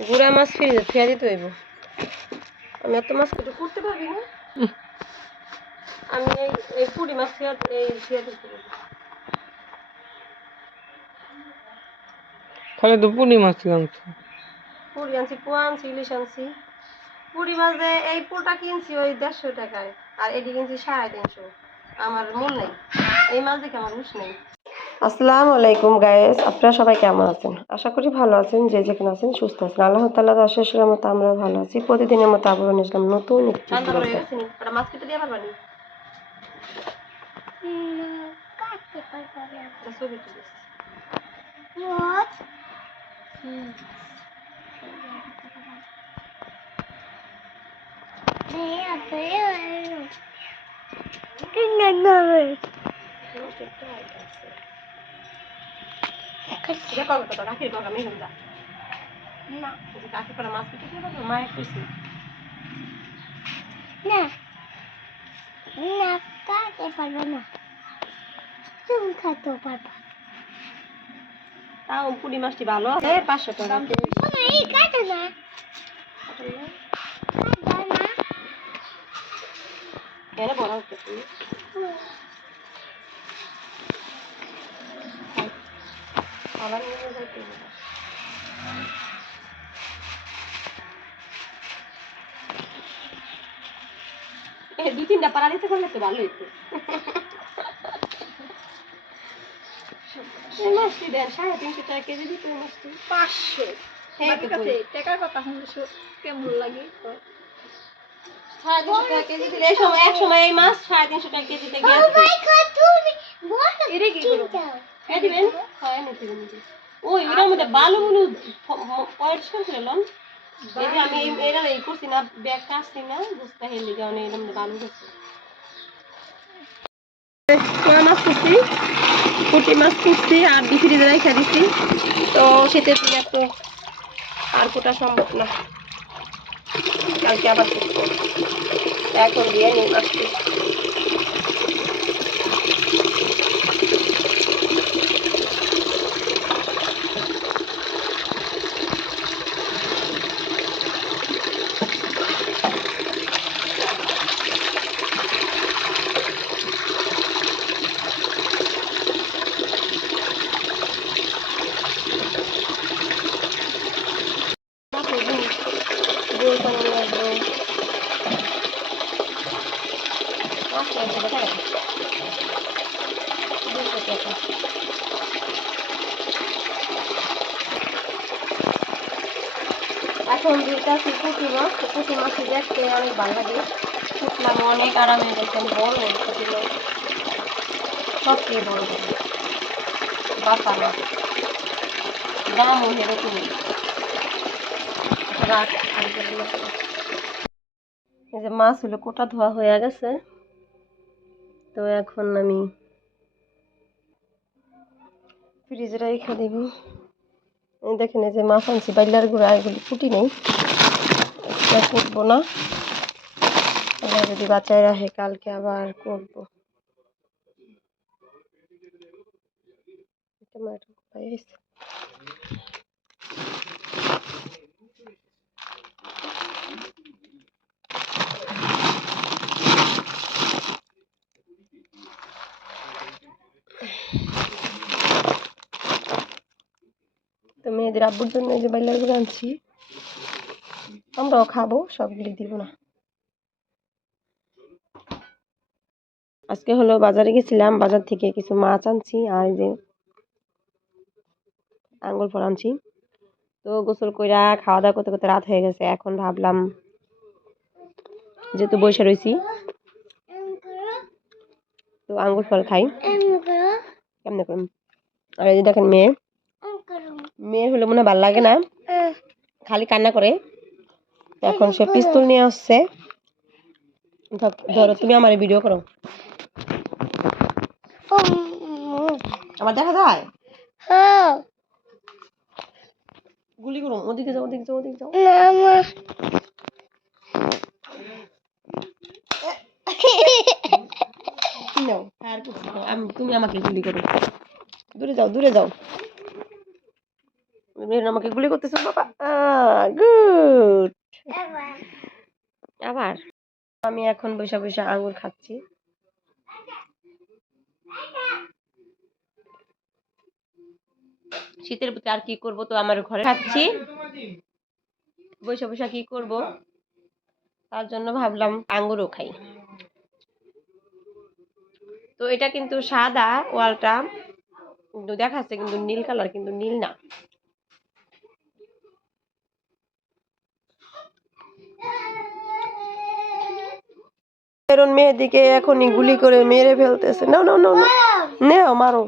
গুড়া মাছ ফ্রিজে থুয়া দিতে হইব। আমি এত মাছ কেটে করতে পারবি না। আমি এই এই পুরি মাছ থুয়া এই থুয়া দিতে তাহলে তো পুলি মাছ আনছো পুরি আনছি পোয়া আনছি ইলিশ আনছি। পুরি মাঝে এই পোটা কিনছি ওই দেড়শো টাকায় আর এটি কিনছি সাড়ে তিনশো। আমার মন নেই। এই মাছ দেখে আমার হুশ নেই। আসসালামু আলাইকুম গায়েস আপনারা সবাই কেমন আছেন? আশা করি ভালো আছেন যে যেখানে আছেন সুস্থ আছেন। আল্লাহ তাল্লাহ আশেষের মতো আমরা ভালো আছি। প্রতিদিনের মতো আবারও নিয়েছিলাম নতুন একটি vlog। এটা কবে কথা কাকির আমি যা কাকি করে মাছ কেটে দিয়ে পারব মায়ের খুশি তাও পুরি মাছটি ভালো আছে পাঁচশো টাকা বড় হচ্ছে খাবার নিয়ে। এ দু তিনটা পাড়া দিতে পারলে তো ভালো হইতো দেন সাড়ে তিনশো টাকা কেজি দিতে পাঁচশো। টাকার কথা কেমন লাগে? এক সময় এই মাছ সাড়ে তিনশো টাকা কেজিতে গেছে হ্যাঁ দিবেন? হয় নিতে দিবেন ওই ওটার মধ্যে বালু বুলু পরিষ্কার করে লন। এই আমি এরা এই করছি না ব্যাগ কাটছি না বুঝতে হেলি কারণ এর মধ্যে বালু গেছে মাছ করছি পুঁটি মাছ করছি আর রেখে দিচ্ছি তো শীতের দিনে তো আর কোটা সম্ভব না। কালকে আবার এখন দিয়ে নিই মাছটি গোল বানানো লাগবে মাছ লাগবে কোথায় দুশো এখন যেটা পুঁটি মাছ পুঁটি মাছ দেখতে অনেক ভালো লাগে শুকলাম অনেক আরামে দেখেন বড় পুঁটি মাছ সব থেকে বড় বড় বাসা মাছ দামও এরকমই রাখ এই যে মাছ হলো কোটা ধোয়া হয়ে গেছে। তো এখন আমি ফ্রিজে রেখে দিবি। দেখেন যে মাছ আনছি বাইলার গুঁড়া, এগুলি কুটি নেই। করব না। আবার যদি বাচ্চায় রাখে, কালকে আবার করব। টমেটো মেয়েদের আব্বুর জন্য এই যে বাইলারগুলো আনছি আমরাও খাব সবগুলি দিব না। আজকে হলো বাজারে গেছিলাম বাজার থেকে কিছু মাছ আনছি আর এই যে আঙ্গুল ফল আনছি। তো গোসল কইরা খাওয়া দাওয়া করতে করতে রাত হয়ে গেছে এখন ভাবলাম যেহেতু বসে রয়েছি তো আঙ্গুর ফল খাই। কেমনে করুন আর এই যে দেখেন মেয়ে মেয়ের হলে মনে ভালো লাগে না। খালি কান্না করে। এখন সে পিস্তল নিয়ে আসছে। ধরো তুমি আমার ভিডিও করো। আমার দেখা যায়? গুলি করো, ওদিকে যাও ওদিকে যাও ওদিকে যাও। আমি তুমি আমাকে গুলি করো। দূরে যাও দূরে যাও। মেয়ের আমাকে গুলি করতেছে বাবা। গুড। আবার? আমি এখন বসে বসে আঙুর খাচ্ছি। শীতের ভিতরে আর কি করব? তো আমার ঘরে খাচ্ছি। বসে বসে কি করব? তার জন্য ভাবলাম আঙ্গুরও খাই। তো এটা কিন্তু সাদা ওয়ালটা। কিন্তু দেখাচ্ছে কিন্তু নীল কালার কিন্তু নীল না। মেরুন মেয়েদিকে এখনই গুলি করে মেরে ফেলতেছে। না না না নেও। মারো।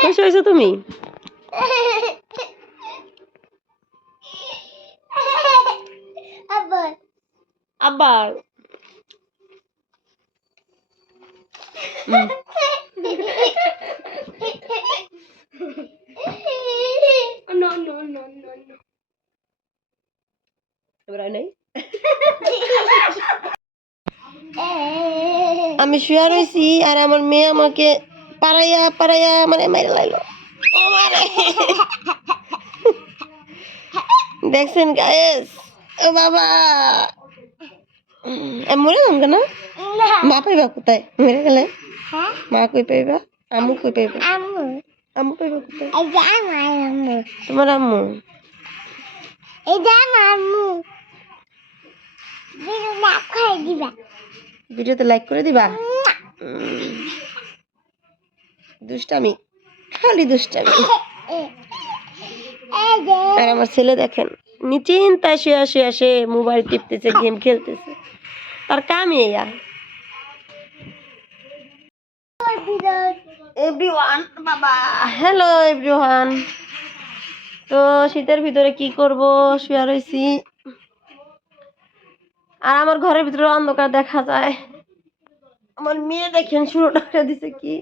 খুশি হয়েছো তুমি? আবার আবার no no no no no আমি শুয়ে রয়েছি আর আমার মেয়ে আমাকে পাড়াইয়া পাড়াইয়া মানে মাইরে লাইলো। দেখছেন গায়েস ও বাবা। মরে যাম কেন? মা পাইবা কোথায়? মেরে গেলে? হ্যাঁ। মা কই পাইবা? আমু কই পাইবা? আমু পাইবা কোথায়? তোমার আম্মু? এই যে আমার আম্মু। ভিডিওতে লাইক করে দিবা? দুষ্টামি খালি দুষ্টামি। আর আমার ছেলে দেখেন নিচিন্তায় শুয়ে শুয়ে সে মোবাইল টিপতেছে গেম খেলতেছে। তার কামই এভরিওয়ান বাবা। Hello everyone. তো শীতের ভিতরে কি করব? শুয়ে রয়েছি আর আমার ঘরের ভিতরে অন্ধকার দেখা যায়। আমার মেয়ে দেখেন শুরুটা দিছে কি?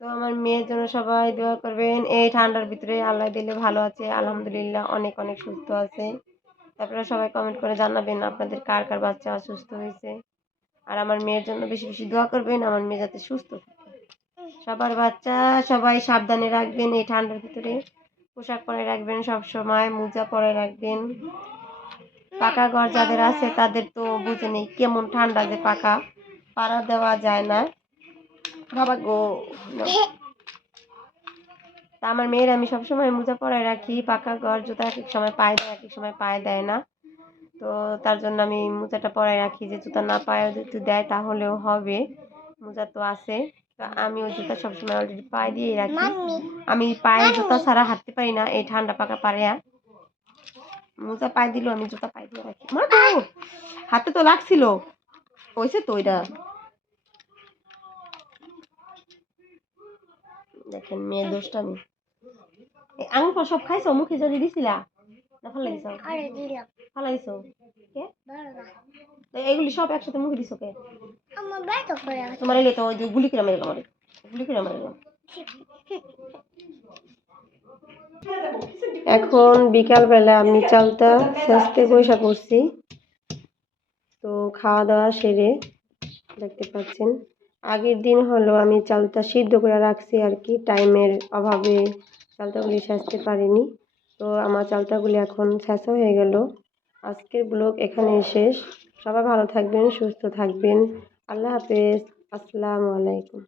তো আমার মেয়ের জন্য সবাই দোয়া করবেন এই ঠান্ডার ভিতরে আল্লাহ দিলে ভালো আছে আলহামদুলিল্লাহ অনেক অনেক সুস্থ আছে। তারপরে সবাই কমেন্ট করে জানাবেন আপনাদের কার কার বাচ্চা অসুস্থ হয়েছে। আর আমার মেয়ের জন্য বেশি বেশি দোয়া করবেন, আমার মেয়ে যাতে সুস্থ থাকে। সবার বাচ্চা সবাই সাবধানে রাখবেন, এই ঠান্ডার ভিতরে পোশাক পরে রাখবেন সব সময় মোজা পরে রাখবেন। পাকা ঘর যাদের আছে তাদের তো বুঝে নেই কেমন ঠান্ডা যে পাকা, পাড়া দেওয়া যায় না। বাবা গো। তা আমার মেয়ের আমি সবসময় মোজা পরায় রাখি পাকা ঘর জুতা এক এক সময় পায়ে দেয় এক এক সময় পায়ে দেয় না। তো তার জন্য আমি মোজাটা পরায় রাখি যে জুতা না পায়ে যদি দেয় তাহলেও হবে মোজা তো আছে। তো আমি ওই জুতা সবসময় অলরেডি পায়ে দিয়েই রাখি। আমি পায়ে জুতা ছাড়া হাঁটতে পারি না এই ঠান্ডা পাকা পারে মোজা পায়ে দিলেও আমি জুতা পায়ে দিয়ে রাখি। মা গো, হাতে তো লাগছিল। হয়েছে তো ওইটা। দেখেন মেয়ে দোষটামি এই আঙুর ফল সব খাইছো? মুখে যদি দিছিলা? না কে? তো সব একসাথে মুখে দিছো কে? তোমার এলে তো যে গুলি করে মেরে আমারে গুলি করে মেরে এখন বিকালবেলা আমি চালটা সেচতে বসে করছি তো খাওয়া দাওয়া সেরে দেখতে পাচ্ছেন। আগের দিন হলো আমি চালটা সিদ্ধ করে রাখছি আর কি টাইমের অভাবে চালটাগুলি সাজতে পারিনি। তো আমার চালটাগুলি এখন শেষা হয়ে গেল। আজকের ব্লগ এখানেই শেষ। সবাই ভালো থাকবেন, সুস্থ থাকবেন। আল্লাহ হাফেজ। আসসালামু আলাইকুম।